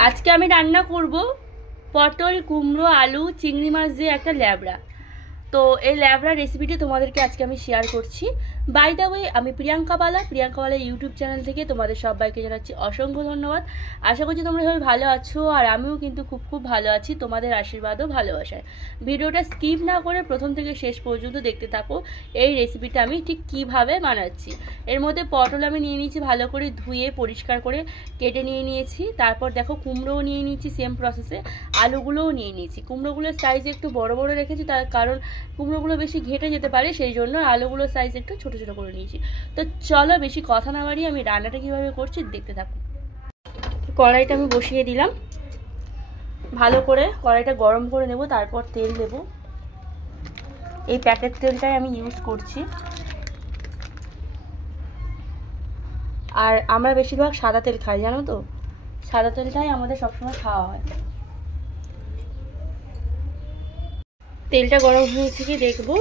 আজকে আমি রান্না করব পটল কুমড়ো আলু চিংড়ি মাছ দিয়ে একটা ল্যাবড়া। তো এই ল্যাবড়া রেসিপিটি তোমাদেরকে আজকে আমি শেয়ার করছি। বাই দ্য ওয়ে, আমি প্রিয়াঙ্কা বালা ইউটিউব চ্যানেল থেকে তোমাদের সবাইকে জানাচ্ছি অসংখ্য ধন্যবাদ। আশা করছি তোমরা সবাই ভালো আছো, আর আমিও কিন্তু খুব ভালো আছি তোমাদের আশীর্বাদও ভালোবাসায়। ভিডিওটা স্কিপ না করে প্রথম থেকে শেষ পর্যন্ত দেখতে থাকো। এই রেসিপিটা আমি ঠিক কিভাবে বানাচ্ছি। এর মধ্যে পটল আমি নিয়ে নিয়েছি, ভালো করে ধুয়ে পরিষ্কার করে কেটে নিয়ে নিয়েছি। তারপর দেখো কুমড়োও নিয়ে নিয়েছি সেম প্রসেসে, আলুগুলোও নিয়ে নিয়েছি। কুমড়োগুলোর সাইজ একটু বড় বড় রেখেছি, তার কারণ কুমড়োগুলো বেশি ঘেটে যেতে পারে, সেই জন্য আলুগুলোর সাইজ একটু ছোট ছোট করে নিয়েছি। তো চলো বেশি কথা না বাড়িয়ে আমি রান্নাটা কীভাবে করছি দেখতে থাকো। কড়াইটা আমি বসিয়ে দিলাম, ভালো করে কড়াইটা গরম করে নেব, তারপর তেল দেব। এই প্যাকেট তেলটাই আমি ইউজ করছি, আর আমরা বেশিরভাগ সাদা তেল খাই, জানো তো, সাদা তেলটাই আমাদের সবসময় খাওয়া হয়। তেলটা গরম হয়েছে কি দেখবো।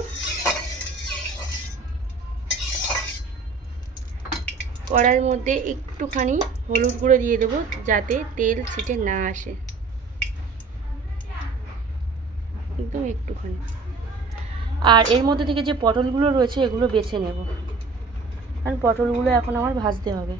কড়াইয়ের মধ্যে একটুখানি হলুদ গুঁড়ো দিয়ে দেবো, যাতে তেল ছিটে না আসে, একদম একটুখানি। আর এর মধ্যে থেকে যে পটলগুলো রয়েছে এগুলো বেছে নেব, কারণ পটলগুলো এখন আমার ভাজতে হবে।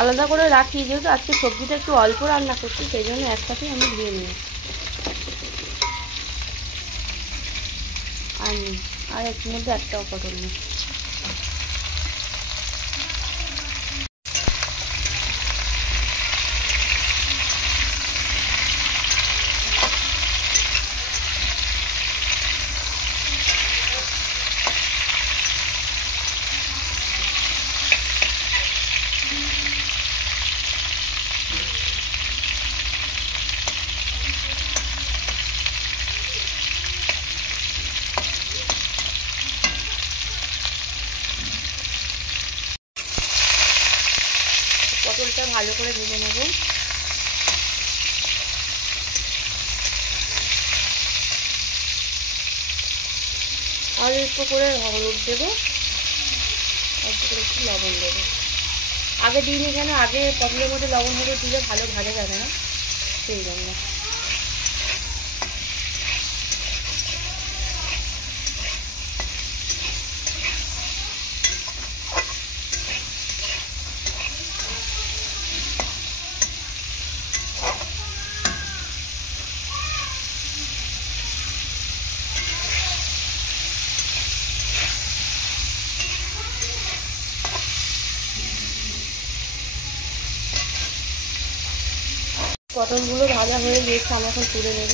আলাদা করে রাখি, যেহেতু আজকে সবজিটা একটু অল্প রান্না করছি, সেই জন্য একসাথেই আমি ধুয়ে নিই। আর এর মধ্যে একটাও পটল নেই। পটলটা ভালো করে ভেজে নেব। আর একটু করে হলুদ দেবো, অল্প করে একটু লবণ দেবো। আগে দিইনি কেন, আগে পটলের মধ্যে লবণ হলুদ দিলে ভালো ভাজা যাবে না, সেই জন্য। পটলগুলো ভাজা হয়ে গিয়েছে, আমি এখন তুলে নেব।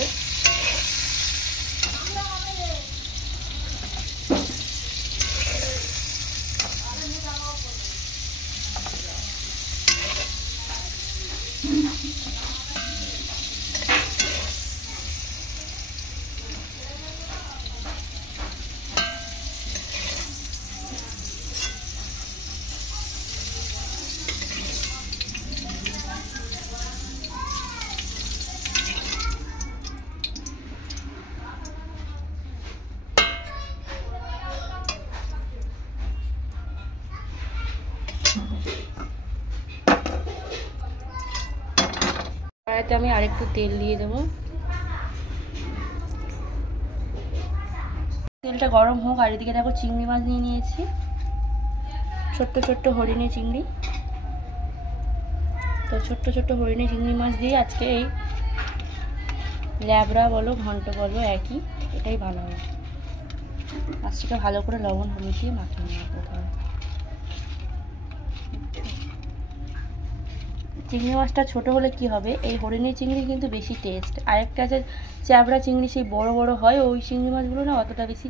কড়াইতে আমি আরেকটু তেল দিয়ে দেবো। তেলটা গরম হোক, আর এদিকে দেখো চিংড়ি মাছ নিয়ে নিয়েছি, ছোট্ট ছোট্ট হরিণে চিংড়ি। তো ছোট্ট ছোট্ট হরিণে চিংড়ি মাছ দিয়ে আজকে এই ল্যাবড়া বলো ঘন্ট বলো একই, এটাই ভালো হয়। মাছটাকে ভালো করে লবণ হলুদ দিয়ে মাখিয়ে নেওয়া প্রথমে। চিংড়ি মাছটা ছোট হলে কি হবে, এই হরিণের চিংড়ি কিন্তু বেশি টেস্ট। আরেকটা আছে চ্যাবড়া চিংড়ি, সেই বড় বড় হয়, ওই চিংড়ি মাছগুলো না অতটা বেশি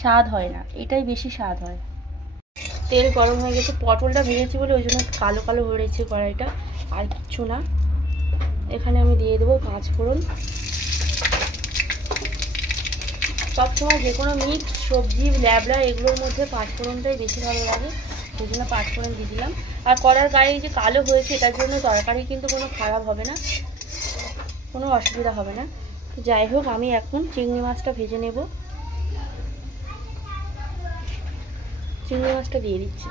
স্বাদ হয় না, এটাই বেশি স্বাদ হয়। তেল গরম হয়ে গেছে, পটলটা ভেজেছি বলে ওই জন্য কালো কালো হয়েছে কড়াইটা, আর কিচ্ছু না। এখানে আমি দিয়ে দেবো 5 ফোড়ন। সবসময় যে কোনো মিক্স সবজি ল্যাবড়া এগুলোর মধ্যে পাঁচফোড়নটাই বেশি ভালো লাগে, সেই জন্য পাঁচফোড়ন দিয়ে দিলাম। আর কড়ার গায়ে যে কালো হয়েছে এটার জন্য তরকারি কিন্তু কোনো খারাপ হবে না, কোনো অসুবিধা হবে না। তো যাই হোক, আমি এখন চিংড়ি মাছটা ভেজে নেব। চিংড়ি মাছটা দিয়ে দিচ্ছি।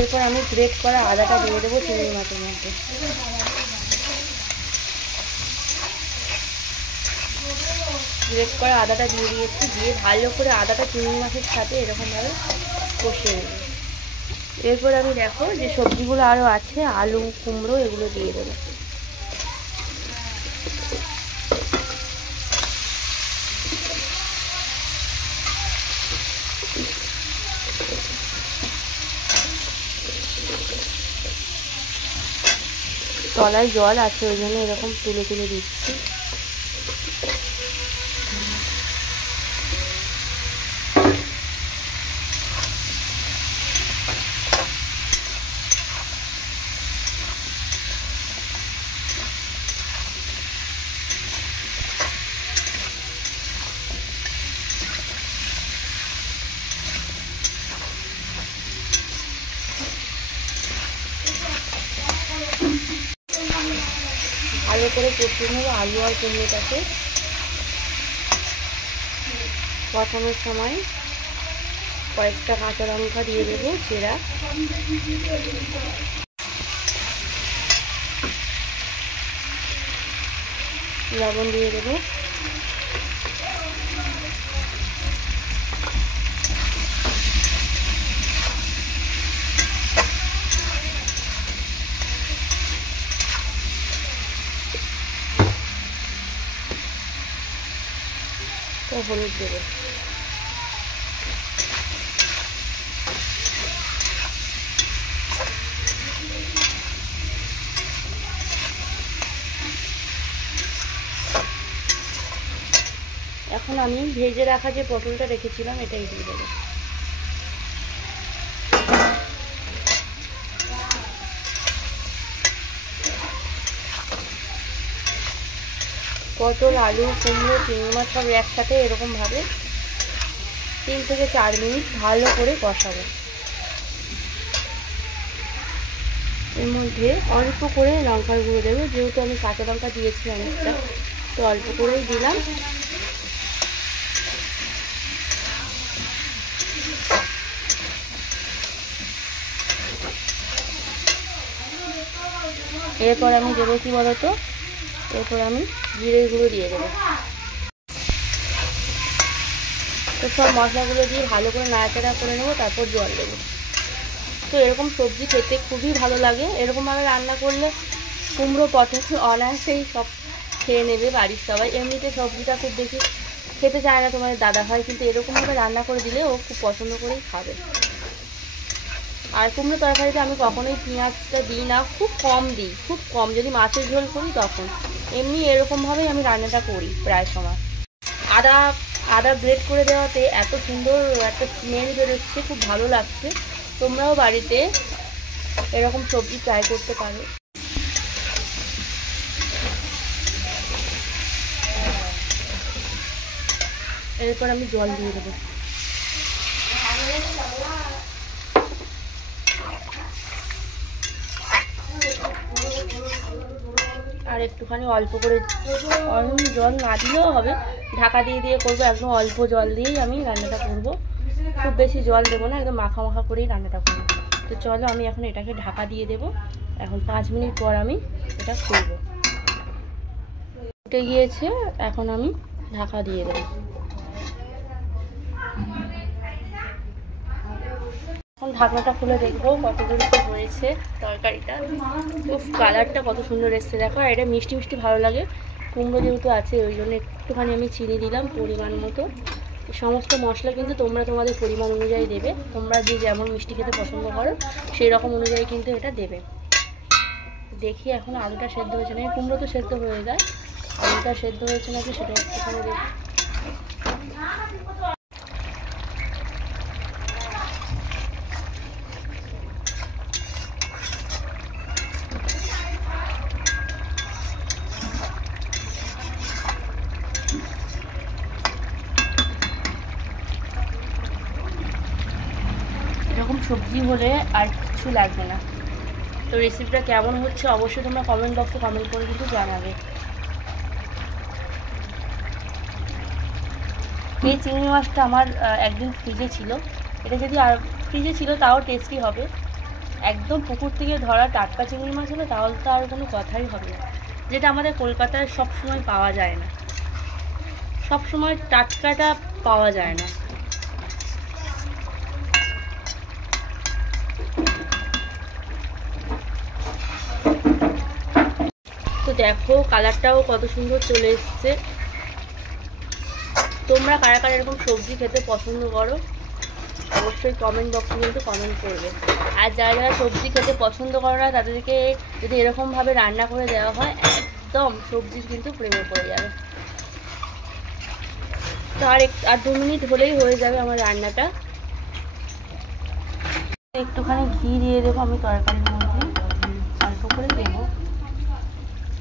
এরপর আমি গ্রেট করা আদাটা দিয়ে দেবো চিংড়ি মাছের মধ্যে। গ্রেট করা আদাটা দিয়ে দিয়েছি, দিয়ে ভালো করে আদাটা চিংড়ি মাছের সাথে এরকমভাবে কষিয়ে নেব। এরপর আমি দেখো যে সবজিগুলো আরও আছে, আলু কুমড়ো এগুলো দিয়ে দেবো। তলায় জল আছে ওই জন্য এরকম তুলে তুলে দিচ্ছি। ভালো করে কষিয়ে নেবো আলু আর কুমড়োটাকে। কষানোর সময় কয়েকটা কাঁচা লঙ্কা দিয়ে দেবো চেরা, লবণ দিয়ে দেবো। তো হলুদ দেবো। এখন আমি ভেজে রাখা যে পটলটা রেখেছিলাম এটাই দিয়ে দেবো। পটল আলু কুমড়ো চিংড়ি মাছ সব একসাথে এরকমভাবে 3 থেকে 4 মিনিট ভালো করে কষাবো। এর মধ্যে অল্প করে লঙ্কার গুঁড়ো দেবো, যেহেতু আমি কাঁচা লঙ্কা দিয়েছি অনেকটা, তো অল্প করেই দিলাম। এরপর আমি দেবো কি বলতো, এরপর আমি জিরে গুঁড়ো দিয়ে দেবো। তো সব মশলাগুলো দিয়ে ভালো করে নাড়াচাড়া করে নেবো, তারপর জল দেবো। তো এরকম সবজি খেতে খুবই ভালো লাগে। এরকমভাবে রান্না করলে কুমড়ো পটল অনায়াসেই সব খেয়ে নেবে বাড়ির সবাই। এমনিতে সবজিটা খুব বেশি খেতে চায় না তোমাদের দাদা ভাই, কিন্তু এরকমভাবে রান্না করে দিলে ও খুব পছন্দ করেই খাবে। আর কুমড়ো তরকারিতে আমি কখনোই পেঁয়াজটা দিই না, খুব কম দিই, খুব কম। যদি মাছের ঝোল করি তখন, এমনি এরকমভাবেই আমি রান্নাটা করি প্রায় সময়। আদা গ্রেট করে দেওয়াতে এত সুন্দর একটা স্মেল বেরোচ্ছে, খুব ভালো লাগছে। তোমরাও বাড়িতে এরকম সবজি ট্রাই করতে পারো। এরপর আমি জল দিয়ে দেবো। আর একটুখানি অল্প করে জল না দিলেও হবে, ঢাকা দিয়ে দিয়ে করবো। একদম অল্প জল দিয়েই আমি রান্নাটা করবো, খুব বেশি জল দেবো না, একদম মাখা মাখা করেই রান্নাটা করবো। তো চলো আমি এখন এটাকে ঢাকা দিয়ে দেবো। এখন 5 মিনিট পর আমি এটা খুলবো। ফুটে গিয়েছে, এখন আমি ঢাকা দিয়ে দেবো। এখন ঢাকনাটা খুলে দেখবো কতদূর হয়েছে তরকারিটা। তো কালারটা কত সুন্দর এসছে দেখো। আর এটা মিষ্টি মিষ্টি ভালো লাগে, কুমড়ো যেহেতু আছে ওই জন্য একটুখানি আমি চিনি দিলাম পরিমাণ মতো। সমস্ত মশলা কিন্তু তোমরা তোমাদের পরিমাণ অনুযায়ী দেবে, তোমরা যে যেমন মিষ্টি খেতে পছন্দ করো সেই রকম অনুযায়ী কিন্তু এটা দেবে। দেখি এখন আলুটা সেদ্ধ হয়েছে নাকি, কুমড়ো তো সেদ্ধ হয়ে যায়, আলুটা সেদ্ধ হয়েছে নাকি সেটা একটুখানি দেখি। এরকম সবজি হলে আর কিছু লাগবে না। তো রেসিপিটা কেমন হচ্ছে অবশ্যই তোমরা কমেন্ট বক্সে কমেন্ট করে কিন্তু জানাবে। এই চিংড়ি মাছটা আমার একদিন ফ্রিজে ছিল, এটা যদি আর ফ্রিজে ছিল তাও টেস্টি হবে। একদম পুকুর থেকে ধরা টাটকা চিংড়ি মাছ হলে তাহলে তো আর কোনো কথাই হবে না, যেটা আমাদের কলকাতায় সবসময় পাওয়া যায় না, সবসময় টাটকাটা পাওয়া যায় না। তো দেখো কালারটাও কত সুন্দর চলে এসছে। তোমরা কারা কারা এরকম সবজি খেতে পছন্দ করো অবশ্যই কমেন্ট বক্সে কিন্তু কমেন্ট করবে। আর যারা যারা সবজি খেতে পছন্দ করো না তাদেরকে যদি এরকমভাবে রান্না করে দেওয়া হয় একদম সবজি কিন্তু প্রেমে পড়ে যাবে। তো আর 2 মিনিট হলেই হয়ে যাবে আমার রান্নাটা। একটুখানি ঘি দিয়ে দেবো আমি তরকারির মধ্যে, অল্প করে দেবো,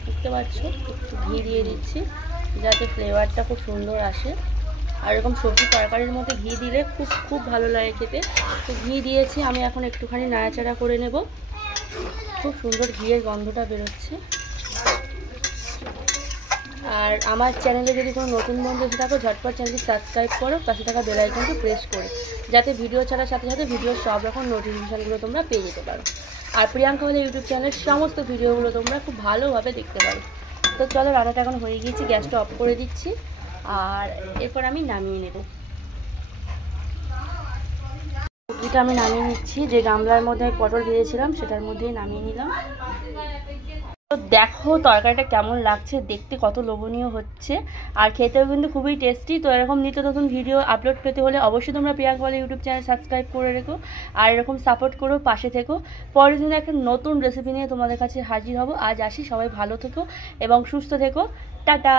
দেখতে পাচ্ছ একটু ঘি দিয়ে দিচ্ছি যাতে ফ্লেভারটা খুব সুন্দর আসে। আর এরকম সবজি তরকারির মধ্যে ঘি দিলে খুব ভালো লাগে খেতে। তো ঘি দিয়েছি, আমি এখন একটুখানি নাড়াচাড়া করে নেব। খুব সুন্দর ঘিয়ের গন্ধটা বেরোচ্ছে। আর আমার চ্যানেলে যদি কোনো নতুন বন্ধু এসে থাকো ঝটপট চ্যানেলটি সাবস্ক্রাইব করো, পাশে থাকা বেল আইকনটি প্রেস করো যাতে ভিডিও ছাড়ার সাথে সাথে ভিডিওর সব রকম নোটিফিকেশানগুলো তোমরা পেয়ে যেতে পারো। আর প্রিয়াঙ্কা বালা ইউটিউব চ্যানেলের সমস্ত ভিডিওগুলো তোমরা খুব ভালোভাবে দেখতে পারো। তো চলো রান্নাটা এখন হয়ে গিয়েছি, গ্যাসটা অফ করে দিচ্ছি আর এরপর আমি নামিয়ে নেব। সবজিটা আমি নামিয়ে নিচ্ছি, যে গামলার মধ্যে আমি পটল ভেজেছিলাম সেটার মধ্যেই নামিয়ে নিলাম। তো দেখো তরকারিটা কেমন লাগছে, দেখতে কত লোভনীয় হচ্ছে আর খেতেও কিন্তু খুবই টেস্টি। তো এরকম নিত্য নতুন ভিডিও আপলোড পেতে হলে অবশ্যই তোমরা প্রিয়াঙ্কা বালা ইউটিউব চ্যানেল সাবস্ক্রাইব করে রেখো আর এরকম সাপোর্ট করো, পাশে থেকো। পরের দিনে একটা নতুন রেসিপি নিয়ে তোমাদের কাছে হাজির হব। আজ আসি, সবাই ভালো থেকো এবং সুস্থ থেকো, টাটা।